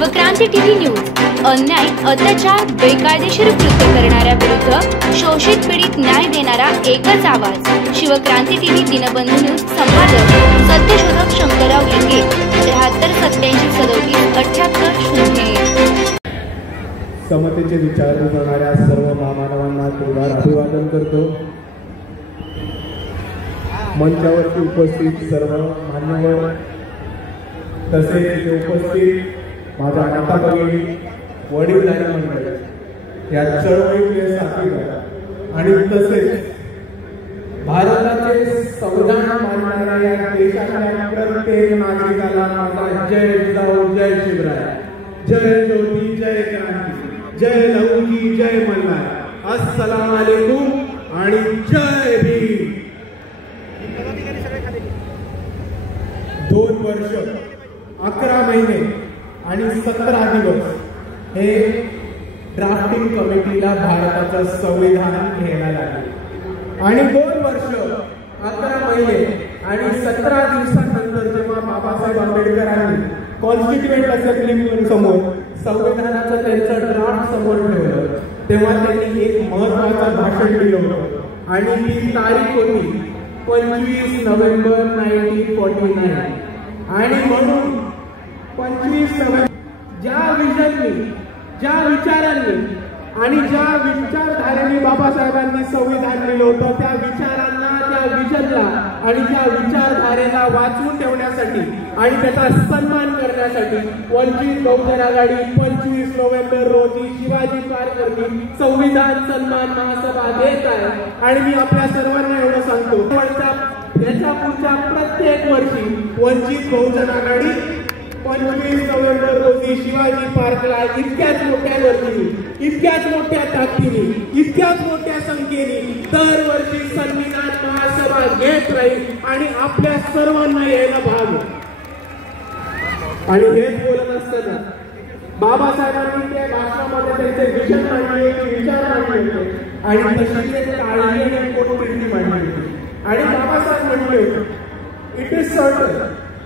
Shivkranti TV news अन्याय, अत्याचार, बेकायदेशीर कृत्य करणाऱ्या विरुद्ध शोषित पीडित न्याय देणारा एकच आवाज। शिवक्रांती टीव्ही दिनबंधू न्यूज संपादक सत्यशोधक शंकरराव लिंगे 7387377800। समतेचे विचार करणाऱ्या सर्व महामानवांना तुझार अभिवादन करतो। मंचावरती उपस्थित सर्व मान्यवर तसेच इथे उपस्थित माझ्या माता भगिनी, वडीलधारी मंडळी, या चळवळीतले साथीदार आणि तसेच भारताचे संविधान मानणाऱ्या या देशातल्या प्रत्येक नागरिकाला माझा जय जिजाऊ, जय शिवराय, जय ज्योती, जय क्रांती, जय लौकी, जय मल्हार, अस्सलाम वालेकुम आणि जय भीम। 2 वर्ष 11 महिने आणि 17 दिवस हे ड्राफ्टिंग कमिटीला भारताचं संविधान घ्यायला लागले आणि 2 वर्ष 11 महिने आणि 17 दिवसानंतर जेव्हा बाबासाहेब आंबेडकरांनी कॉन्स्टिट्युएंट असेंब्ली समोर संविधानाचं त्यांचं ड्राफ्ट समोर ठेवलं, तेव्हा त्यांनी एक महत्त्वाचं भाषण दिलं होतं आणि ती तारीख होती 25 नोव्हेंबर 1949। आणि म्हणून 25 नोव्हेंबर ज्या विजननी, ज्या विचारांनी आणि ज्या विचारधारेने बाबासाहेबांनी संविधान लिहिलं होतं, त्या विचारांना, त्या विजनला आणि त्या विचारधारेला वाचवून ठेवण्यासाठी आणि त्याचा सन्मान करण्यासाठी वंचित बहुजन आघाडी 25 नोव्हेंबर रोजी शिवाजी पार्कवरती संविधान सन्मान महासभा घेत आहे। आणि मी आपल्या सर्वांना एवढं सांगतो, याच्या पुढच्या प्रत्येक वर्षी वंचित बहुजन आघाडी 25 नोव्हेंबर रोजी शिवाजी पार्कला इतक्याच मोठ्या गर्दीने, इतक्याच मोठ्या ताकदीने, इतक्याच मोठ्या संख्येने दरवर्षी संविधान महासभा घेत राहील आणि आपल्या सर्वांना यायला भाग। आणि हेच बोलत असताना बाबासाहेबांनी त्या भाषणामध्ये त्यांचे विजन मांडले, विचार मांडले होते आणि तशी एक काळजी आणि पोटतिडकी मांडली होती। आणि बाबासाहेब म्हटले होते, it is certain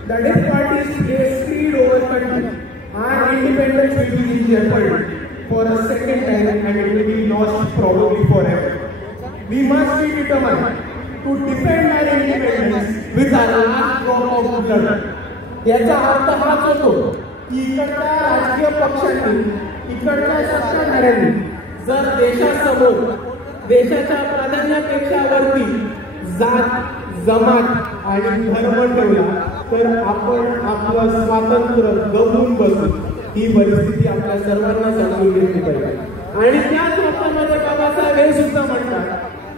that if parties place creed over country, our independence will be jeoparded for a second time and it will be lost probably forever. We must be determined to defend our independence with our last drop of blood. याचा अर्थ हाच होतो की इकडच्या राजकीय पक्षांनी, इकडच्या सत्ताधाऱ्यांनी जर देशासमोर देशाच्या प्राधान्यापेक्षा वरती जात, जमात आणि धर्म ठेवला तर आपण आपलं स्वातंत्र्य गमावून बसू। ही परिस्थिती आपल्या सर्वांना समजून घेतली पाहिजे। आणि त्याच अर्थामध्ये बाबासाहेब हे सुद्धा म्हणतात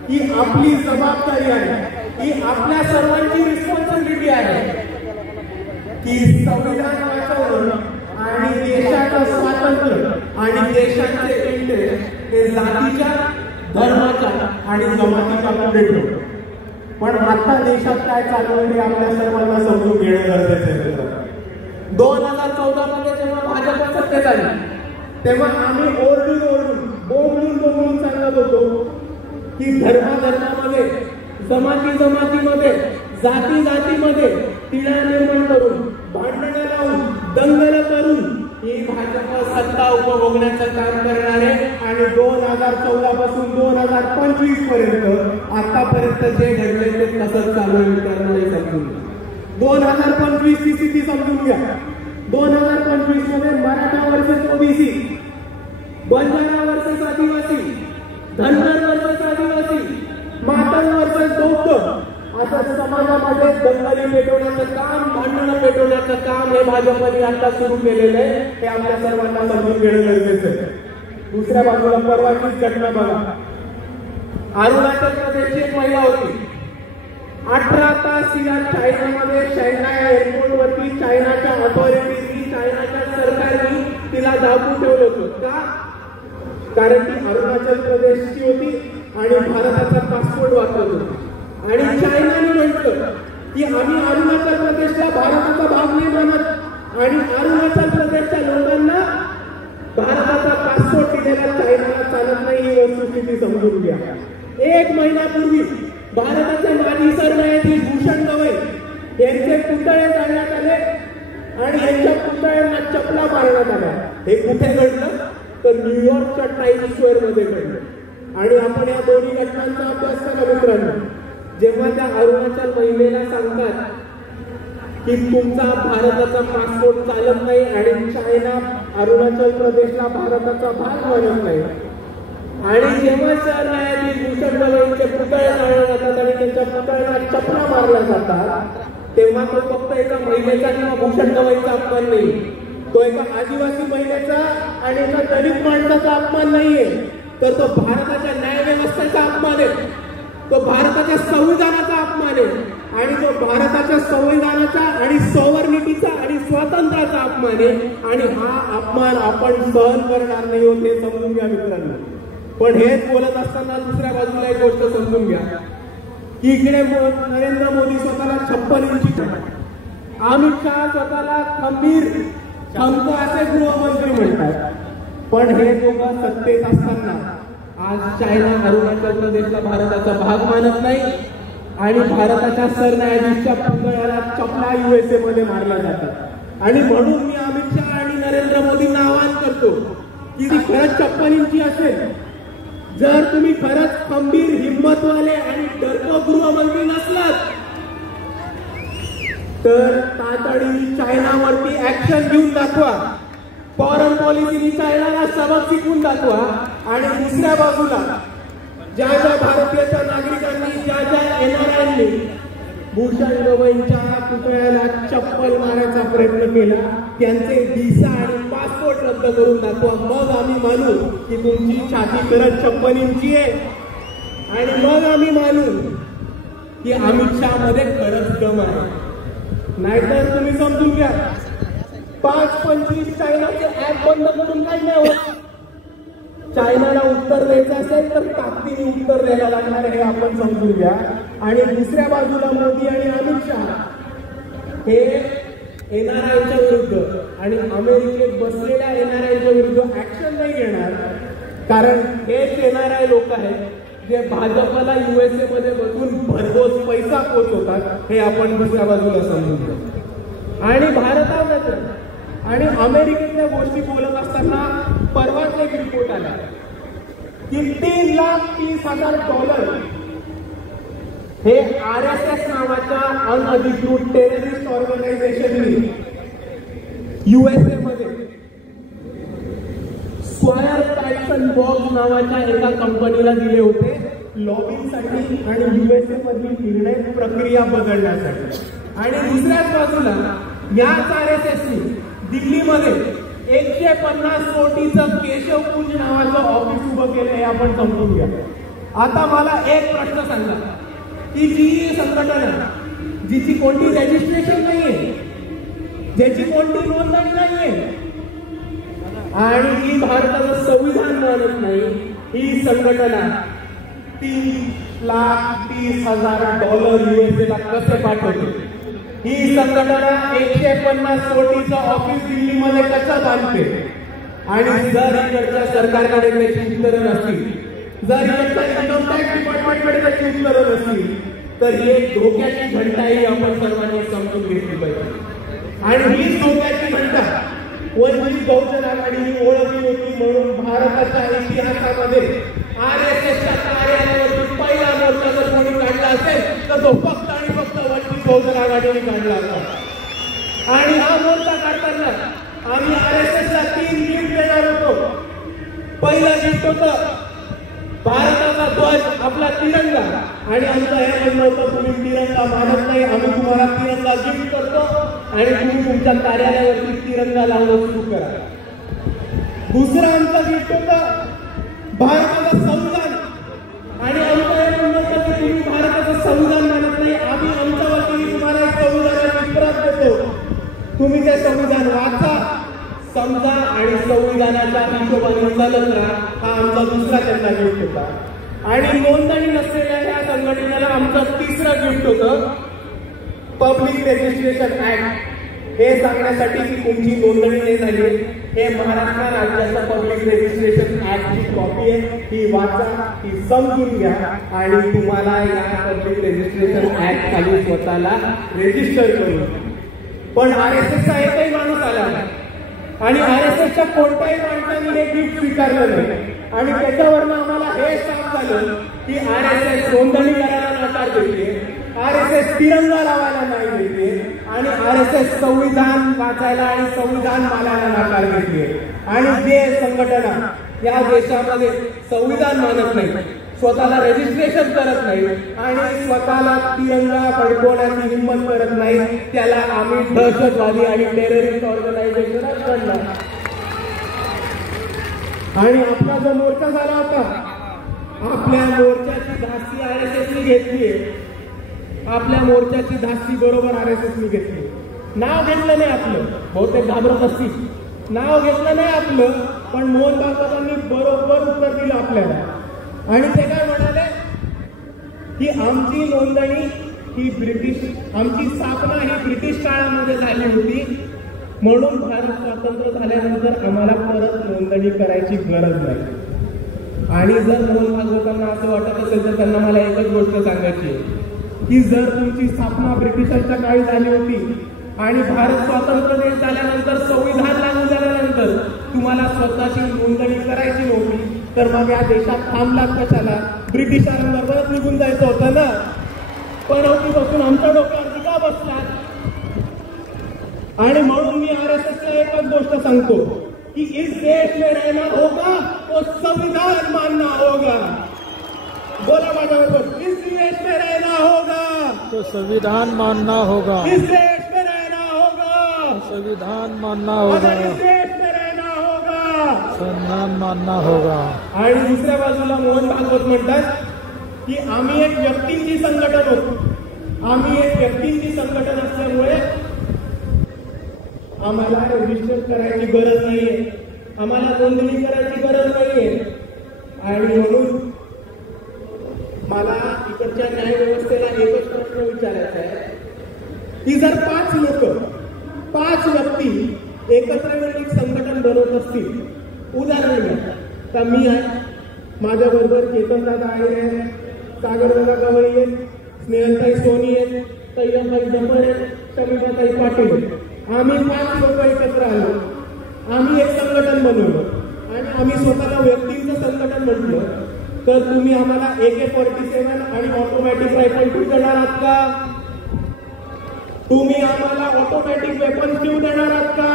की आपली जबाबदारी आहे, ही आपल्या सर्वांची रिस्पॉन्सिबिलिटी आहे की संविधान वाचवणं आणि देशाचं स्वातंत्र्य आणि देशाचे इंटरेस्ट हे जातीच्या, धर्माच्या आणि जमातीच्या पुढे ठेवणं। पण आता देशात काय चालू आहे हे आपल्या सर्वांना समजून घेणं गरजेचं आहे। 2014 मध्ये जेव्हा भाजप सत्तेत आली तेव्हा आम्ही ओरडून बोंबलून सांगत होतो की धर्मामध्ये, जमातीमध्ये, जातीमध्ये तिढा निर्माण करून, भांडणं लावून, दंगल करून ही भाजप सत्ता उपभोगण्याचं काम करणार आहे। आणि 2014 पासून 2025 पर्यंत आतापर्यंत जे घडले ते कसं चालू आहे समजून 2025 ची स्थिती समजून घ्या। 2025 मध्ये Maratha versus OBC, Banjara versus आदिवासी, धनगर वर्सेस आदिवासी, मातंग वर्सेस बौद्ध, आता समाजामध्ये दंगली पेटवण्याचं काम, भांडणं पेटवण्याचं काम हे भाजपने आता सुरू केलेलं आहे। हे आपल्या सर्वांना समजून घेणं गरजेचं आहे। दुसऱ्या बाजूला परवाचीच घटना बघा, अरुणाचल प्रदेशची एक महिला होती, 18 तास तिला चायनामध्ये, शांघाय एअरपोर्टवरती चायनाच्या अथॉरिटीजनी, चायनाच्या सरकारने तिला दाबून ठेवलं होतं। का? कारण ती अरुणाचल प्रदेशची होती आणि भारताचा पासपोर्ट वापरत होती। आणि चायनाने म्हटलं की आम्ही अरुणाचल प्रदेशला भारताचा भाग नाही मानत आणि अरुणाचल प्रदेशच्या लोकांना भारताचा पासपोर्ट दिलेला चायनाला चालत नाही। ही वस्तुस्थिती समजून घ्या। 1 महिन्यापूर्वी भारताचे माजी सरन्यायाधीश भूषण गवई यांचे पुतळे जाळण्यात आले आणि यांच्या पुतळ्यांना चपला मारण्यात आल्या. हे कुठे घडलं तर न्यूयॉर्कच्या टाइम्स स्क्वेअर मध्ये घडलं. आणि आपण या दोन्ही घटनांचा अभ्यास केला मित्रांनो. जेव्हा त्या अरुणाचल महिलेला सांगतात की तुमचा भारताचा पासपोर्ट चालत नाही आणि चायना अरुणाचल प्रदेशला भारताचा भाग मानत नाही, आणि जेव्हा सरन्यायाधीश भूषण गवईंचे पुतळे जाळले जातात आणि त्यांच्या पुतळ्याला चपला मारल्या जातात, तेव्हा तो फक्त एका महिलेचा किंवा भूषण गवईचा अपमान नाही, तो एका आदिवासी महिलेचा आणि एका दलित माणसाचा अपमान नाहीये, तर तो भारताच्या न्यायव्यवस्थेचा अपमान आहे, तो भारताच्या संविधानाचा अपमान आहे, आणि तो भारताच्या संविधानाचा आणि सॉव्हर्निटीचा आणि स्वातंत्र्याचा अपमान आहे. आणि हा अपमान आपण सहन करणार नाही होत, हे समजून घ्या मित्रांनो. पण हेच बोलत असताना दुसऱ्या बाजूला एक गोष्ट समजून घ्या की इकडे नरेंद्र मोदी स्वतःला 56 इंची, अमित शहा स्वतःला खंबीर खंत असे गृहमंत्री म्हणतात. पण हे दोघं सत्तेत असताना आज चायना अरुणाचल प्रदेशला भारताचा भाग मानत नाही आणि भारताच्या सरन्यायाधीशच्या पुतळ्याला चपला USA मध्ये मारल्या जातात. आणि म्हणून मी अमित शहा आणि नरेंद्र मोदींना आवाहन करतो की ती खरंच 56 इंची असेल, जर तुम्ही खरंच खंबीर हिम्मतवाले आणि डरपोक गृहमंत्री नसलात तर तातडीने चायनावरती ऍक्शन घेऊन दाखवा, फॉरेन पॉलिसीनी चायनाला सबक शिकवून दाखवा. आणि दुसऱ्या बाजूला ज्या ज्या भारतीय नागरिकांनी, ज्या ज्या NRIंनी भूषण गवईंच्या पुतळ्याला चप्पल मारण्याचा प्रयत्न केला, त्यांचे व्हिसा आणि पासपोर्ट रद्द करून दाखवा. मग आम्ही मानू की तुमची छाती खरंच 56 इंची आहे, आणि मग आम्ही मानू की अमित शहा मध्ये खरंच दम आहे. नाहीतर तुम्ही समजून घ्या 5-25 चायनाचे ऍप बंद करून काही नाही होत. चायनाला उत्तर द्यायचं असेल तर ताकदीने उत्तर द्यायला लागणार हे आपण समजून घ्या. आणि दुसऱ्या बाजूला मोदी आणि अमित शहा हे NRIच्या विरुद्ध आणि अमेरिकेत बसलेल्या NRIच्या विरुद्ध ऍक्शन नाही घेणार, कारण हेच NRI लोक आहेत जे भाजपला USA मध्ये बसून भरघोस पैसा पोचवतात, हे आपण दुसऱ्या बाजूला समजून घ्या. आणि भारतामध्ये आणि अमेरिकेतल्या गोष्टी बोलत असताना परवाच एक रिपोर्ट आला की $3,30,000 हे RSS नावाच्या अनधिकृत टेररिस्ट ऑर्गनायझेशनने USA मध्ये स्क्वायर पॅटसन बॉक्स नावाच्या एका कंपनीला दिले होते लॉबिंगसाठी आणि USA मधली निर्णय प्रक्रिया बदलण्यासाठी. आणि दुसऱ्याच बाजूला याच RSSने दिल्लीमध्ये 150 कोटीचं केशवकुंज नावाचं ऑफिस उभं केलं, हे आपण समजून घ्या. आता मला एक प्रश्न सांगा की जी संघटना जिची कोणती रजिस्ट्रेशन नाहीये, ज्याची कोणती नोंदणी नाहीये आणि जी भारताचं संविधान मानत नाही, ही संघटना $3,30,000 USA ला कसे पाठवते? ही संघटना 150 कोटीचं ऑफिस दिल्लीमध्ये कसं बांधते? आणि जर इकडच्या सरकारकडे त्याची उत्तरं नसतील, जर इकडच्या इन्कम टॅक्स डिपार्टमेंटकडे त्याची उत्तरं नसतील, तर ही एक धोक्याची घंटाही आपण सर्वांनी समजून घेतली पाहिजे. आणि ही धोक्याची घंटा वंचित बहुजन आघाडीने ओळखली होती. म्हणून भारताच्या इतिहासामध्ये RSSच्या कार्यालयावरती पहिला मोर्चा जर कोणी काढला असेल तर तो फक्त आणि फक्त वंचित बहुजन आघाडीने काढला होता. आणि हा मोर्चा काढताना आम्ही RSSला 3 गिफ्ट देणार होतो. पहिला गिफ्ट होतं भारताचा ध्वज, आपला तिरंगा, आणि आमचं हे म्हणणं होतं तुम्ही तिरंगा मानत नाही, आम्ही तुम्हाला तिरंगा गिफ्ट करतो आणि तुम्ही तुमच्या कार्यालयावरती तिरंगा लावणं सुरू करा. दुसरं आमचं गिफ्ट होतं भारताचं संविधान, आणि आमचं हे म्हणणं होतं की तुम्ही भारताचं संविधान मानत नाही, आम्ही आमच्या वतीने तुम्हाला एक संविधानाची प्रत देतो, तुम्ही ते संविधान वाचा, समजा आणि संविधानाच्या हिशोबाने चालत राहा. हा आमचा दुसरा त्यांना गिफ्ट होता. आणि नोंदणी नसलेल्या या संघटनेला आमचं तिसरं गिफ्ट होतं पब्लिक रजिस्ट्रेशन ऍक्ट. हे सांगण्यासाठी की तुमची नोंदणी नाही झाली, हे महाराष्ट्र राज्याचा पब्लिक रजिस्ट्रेशन ऍक्टची कॉपी आहे, ही वाचा, ही समजून घ्या आणि तुम्हाला या पब्लिक रजिस्ट्रेशन ऍक्ट खाली स्वतःला रजिस्टर करू. पण RSSचा एकही माणूस आला आणि RSSच्या कोणत्याही माणसाने हे गिफ्ट स्वीकारलं नाही आणि त्याच्यावरनं आम्हाला हे साफ झालं की RSS नोंदणी करायला नकार देते, RSS तिरंगा लावायला नाही देते आणि RSS संविधान वाचायला आणि संविधान मानायला नकार देते. आणि जे संघटना या देशामध्ये संविधान मानत नाही, स्वतःला रजिस्ट्रेशन करत नाही आणि स्वतःला तिरंगा फडकवण्याची हिंमत करत नाही, त्याला आम्ही दहशतवादी आणि टेररिस्ट ऑर्गनायझेशन म्हणणार. आणि आपला जो मोर्चा झाला होता, आपल्या मोर्चाची धास्ती RSSने घेतली, आपल्या मोर्चाची धास्ती बरोबर RSSने घेतली. नाव घेतलं नाही आपलं, बहुतेक घाबरत असतील, नाव घेतलं नाही आपलं, पण मोहन भागवतांनी बरोबर उत्तर दिलं आपल्याला. आणि ते काय म्हणाले की आमची नोंदणी ही ब्रिटिश, आमची स्थापना ही ब्रिटिश काळामध्ये झाली होती, म्हणून भारत स्वातंत्र्य झाल्यानंतर आम्हाला परत नोंदणी करायची गरज नाही. आणि जर मोहन भागवतांना असं वाटत असेल तर त्यांना मला एकच गोष्ट सांगायची आहे की जर तुमची स्थापना ब्रिटिशांच्या काळी झाली होती आणि भारत स्वतंत्र देश झाल्यानंतर संविधान लागू झाल्यानंतर तुम्हाला स्वतःची नोंदणी करायची नव्हती तर मग या देशात थांबलात कशाला? ब्रिटिशांबरोबरच निघून जायचं होतं ना. पण बसून आमच्या डोक्यावरती का बसलात? आणि म्हणून मी RSSला एकच गोष्ट सांगतो की इस देश में रहना होगा तो संविधान मानना होगा. बोला माझ्याबरोबर, इस देश में रहना होगा तो संविधान मानना होगा. इस देश में रहना होगा संविधान मानना होगा. इस देश में रहना होगा संविधान मानना होगा. आणि दुसऱ्या बाजूला मोहन भागवत म्हणतात की आम्ही एक व्यक्तींची संघटन होतो, आम्ही एक व्यक्तींची संघटन असल्यामुळे आम्हाला रजिस्टर करायची गरज नाहीये, आम्हाला नोंदणी करायची गरज नाहीये. आणि म्हणून मला इकडच्या न्याय व्यवस्थेला एकच प्रश्न विचारायचा आहे की जर 5 लोक, 5 व्यक्ती एकत्र मिळून एक संघटन बनवत असतील, उदाहरण घ्या तर मी आहे, माझ्याबरोबर चेतनदादा आहे, सागरदादा गवळी आहेत, स्नेहलताई सोनी आहेत, तैयबाई जबर आहेत, शमीबाताई पाटील आहेत. आम्ही 5 लोक एकत्र आलो, आम्ही एक संघटन बनवलं आणि आम्ही स्वतःला व्यक्तींचं संघटन म्हटलं, तर तुम्ही आम्हाला AK-47 आणि ऑटोमॅटिक रायफल ठेवून देणार आहात का? तुम्ही आम्हाला ऑटोमॅटिक वेपन्स ठेवून देणार आहात का?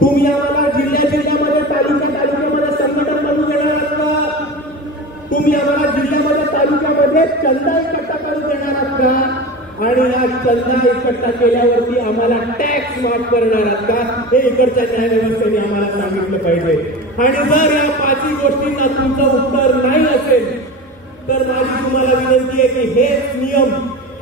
तुम्ही आम्हाला जिल्ह्यामध्ये तालुक्यामध्ये संघटन बनवून देणार आहात का? तुम्ही आम्हाला जिल्ह्यामध्ये तालुक्यामध्ये चंदा इकट्ठा करून देणार आहात का? आणि हा चंदा इकट्ठा केल्यावरती आम्हाला टॅक्स माफ करणार आहात का? हे इकडच्या न्याय व्यवस्थेने आम्हाला सांगितलं पाहिजे. आणि जर या 5 गोष्टींना तुमचं उत्तर नाही असेल तर माझी तुम्हाला विनंती आहे की हेच नियम,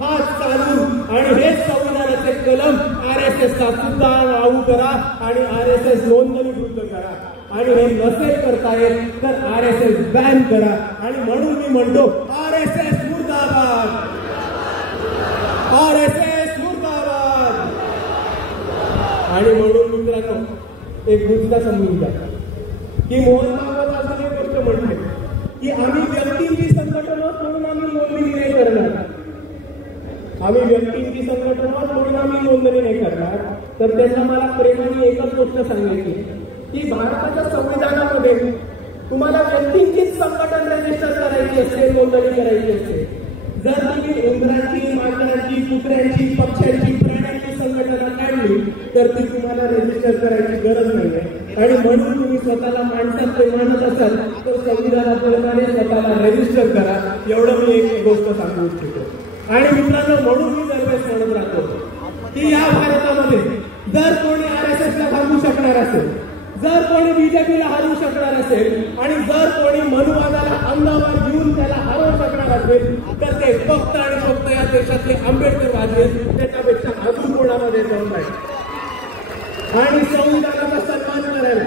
हाच कानून आणि हेच संविधानाचे कलम RSSचा सुद्धा लागू करा आणि RSS नोंदणीकृत करा. आणि हे नसेल करता येत तर RSS बॅन करा. आणि म्हणून मी म्हणतो RSS मुर्दाबाद, RSS मुर्दाबाद. आणि म्हणून मित्रांनो एक मुद्दा समजून घ्या की मोहन भागवत असं एक गोष्ट म्हटले की आम्ही व्यक्तींची संघटन म्हणून आम्ही नोंदणी नाही करणार, आम्ही व्यक्तींची संघटन म्हणून आम्ही नोंदणी नाही करणार. तर त्यांना मला प्रेमाने एकच गोष्ट सांगायची की भारताच्या संविधानामध्ये तुम्हाला व्यक्तींचीच संघटन रजिस्टर करायची असते, नोंदणी करायची असते. जर तुम्ही उंदरांची, मांजरांची, कुत्र्यांची, पक्ष्यांची, प्राण्यांची संघटना काढली तर ती तुम्हाला रजिस्टर करायची गरज नाहीये. आणि म्हणून तुम्ही स्वतःला माणसाचे मानत असाल तर संविधानाप्रमाणे स्वतःला रजिस्टर करा. एवढं मी एक गोष्ट सांगू इच्छितो. आणि मित्रांनो म्हणून मी दरवेळेस म्हणत राहतो की या भारतामध्ये जर कोणी RSSला थांबवू शकणार असेल, जर कोणी BJPला हरवू शकणार असेल आणि जर कोणी मनुवादाला अंगावर घेऊन त्याला हरवू शकणार असेल तर ते फक्त आणि फक्त या देशातले आंबेडकरवादी आहेत. त्याच्यापेक्षा अजून कोणामध्ये जाऊन नाही. आणि संविधानाचा सन्मान करायला,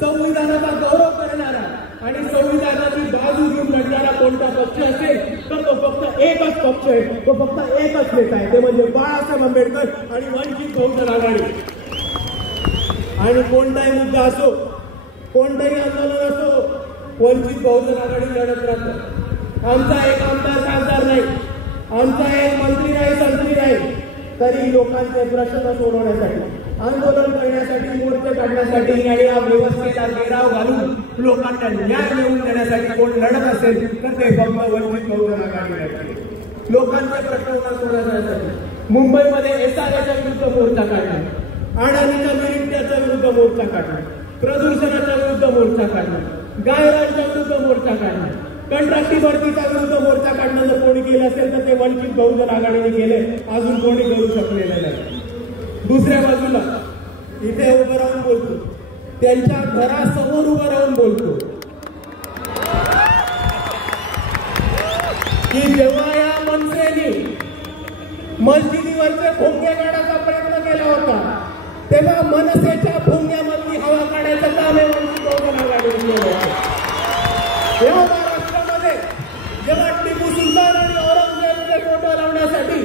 संविधानाचा गौरव करणारा आणि संविधानाची बाजू घेऊन लढणारा कोणता पक्ष असेल तर तो फक्त एकच पक्ष आहे, तो फक्त एकच नेता आहे, ते म्हणजे बाळासाहेब आंबेडकर आणि वंचित बहुजन आघाडी. आणि कोणताही मुद्दा असो, कोणताही आंदोलन असो, वंचित बहुजन आघाडी लढत राहतं. आमचा एक आमदार खासदार नाही, आमचा एक मंत्री नाही, संत्री नाही, तरी लोकांचे प्रश्न सोडवण्यासाठी आंदोलन करण्यासाठी, मोर्चे काढण्यासाठी आणि या व्यवस्थेला घेराव घालून लोकांना न्याय मिळवून देण्यासाठी कोण लढत असेल तर ते फक्त वंचित बहुजन आघाडी लढते. लोकांचे प्रश्न सोडवण्यासाठी मुंबईमध्ये एसआरएच्या विरुद्ध मोर्चा काढला, अडाणीच्या निर्मित्याच्या विरुद्ध मोर्चा काढला, प्रदूषणाच्या विरुद्ध मोर्चा काढला, गायरांच्या विरुद्ध मोर्चा काढला, कंत्राटी भरतीच्या विरुद्ध मोर्चा काढणं जर कोणी केलं असेल तर ते वंचित बहुजन आघाडीने केले, अजून कोणी करू शकलेलं नाही. दुसऱ्या बाजूला इथे उभं राहून बोलतो, त्यांच्या घरासमोर उभं राहून बोलतो की जेव्हा या मनसेने मस्जिदीवरचे भोंगे काढायचा प्रयत्न केला होता तेव्हा मनसेच्या भोंग्यामधली हवा काढायचं काम हे वंचित बहुजन आघाडीने केलं होतं. तेव्हा महाराष्ट्रामध्ये जेव्हा टिपू सुलतान आणि औरंगजेबचे फोटो लावण्यासाठी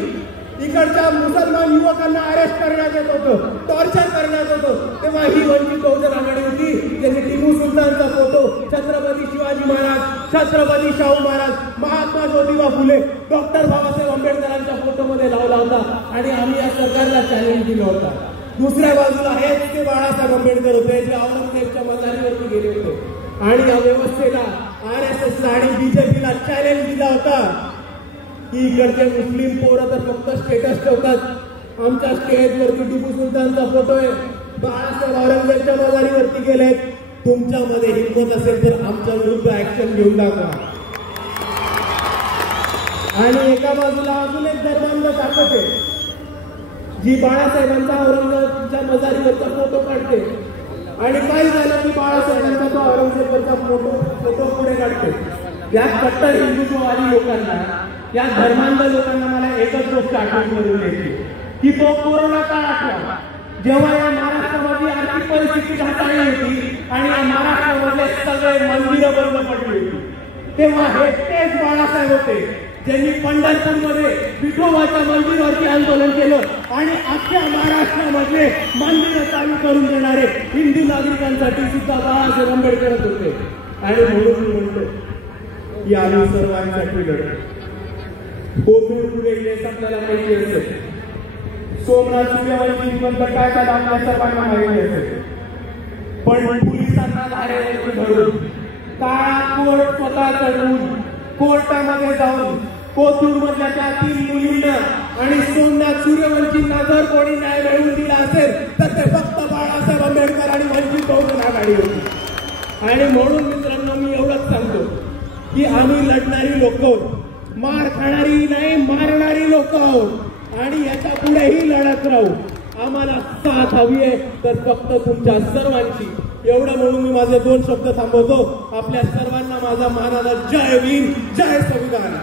इकडच्या मुसलमान युवकांना अरेस्ट करण्यात येत होतं, टॉर्चर करण्यात होतं, तेव्हा ही वंचित बहुजन आघाडी होती ज्यांनी टिपू सुलतानचा फोटो छत्रपती शिवाजी महाराज, छत्रपती शाहू महाराज, महात्मा ज्योतिबा फुले, डॉक्टर बाबासाहेब आंबेडकरांच्या फोटोमध्ये लावला होता आणि आम्ही या सरकारला चॅलेंज दिलं होता. दुसऱ्या बाजूला हेच ते बाळासाहेब आंबेडकर होते जे औरंगजेबच्या मजारीवरती गेले होते आणि या व्यवस्थेला, RSSला आणि BJPला चॅलेंज दिला होता की इकडचे मुस्लिम पोरं तर फक्त स्टेटस ठेवतात, आमच्या स्टेजवरती टिपू सुलतानचा फोटो आहे, बाळासाहेब औरंगजेबच्या मजारीवरती गेलेत, तुमच्यामध्ये हिंमत असेल तर आमच्या विरुद्ध ऍक्शन घेऊन दाखवा. आणि एका बाजूला अजून एक धर्मांध ताकद आहे जी बाळासाहेबांचा औरंगजेबच्या मजारीवरचा फोटो काढते आणि काय झालं की बाळासाहेबांचा तो औरंगजेबवरचा फोटो पुढे काढते. या कट्टर हिंदुत्ववादी लोकांना, या धर्मांध लोकांना मला एकच गोष्ट आठवण करून द्यायची की तो कोरोना काळ आठवा जेव्हा या महाराष्ट्रामध्ये आर्थिक परिस्थिती ढासळली होती आणि या महाराष्ट्रामध्ये सगळे मंदिरं बंद पडली होती, तेव्हा हे तेच बाळासाहेब होते ज्यांनी पंढरपूरमध्ये विठोबाच्या मंदिरावरती आंदोलन केलं आणि अख्ख्या महाराष्ट्रामध्ये मंदिरं चालू करून देणारे हिंदू नागरिकांसाठी सुद्धा बाळासाहेब आंबेडकरच होते. आणि म्हणून मी म्हणतो की आम्ही सर्वांसाठी लढतो. कोथरूड पुढे केस आपल्याला माहिती असेल, सोमनाथ सूर्यवंशी बंद काय झालं आपल्या सर्वांना माहिती असेल, पण पोलिसांना धारेवरती धरून काळा कोर्ट स्वतः चढवून कोर्टामध्ये जाऊन कोथरूड मधल्या त्या 3 मुलींना आणि सोमनाथ सूर्यवंशींना जर कोणी न्याय मिळवून दिला असेल तर ते फक्त बाळासाहेब आंबेडकर आणि वंचित बहुजन आघाडी होती. आणि म्हणून मित्रांनो मी एवढंच सांगतो की आम्ही लढणारी लोक आहोत, मार खाणारी नाही मारणारी लोक आहोत आणि याच्या पुढेही लढत राहू. आम्हाला साथ हवी आहे तर फक्त तुमच्या सर्वांची. एवढं म्हणून मी माझे 2 शब्द थांबवतो. आपल्या सर्वांना माझा मानाचा जय भीम, जय संविधान.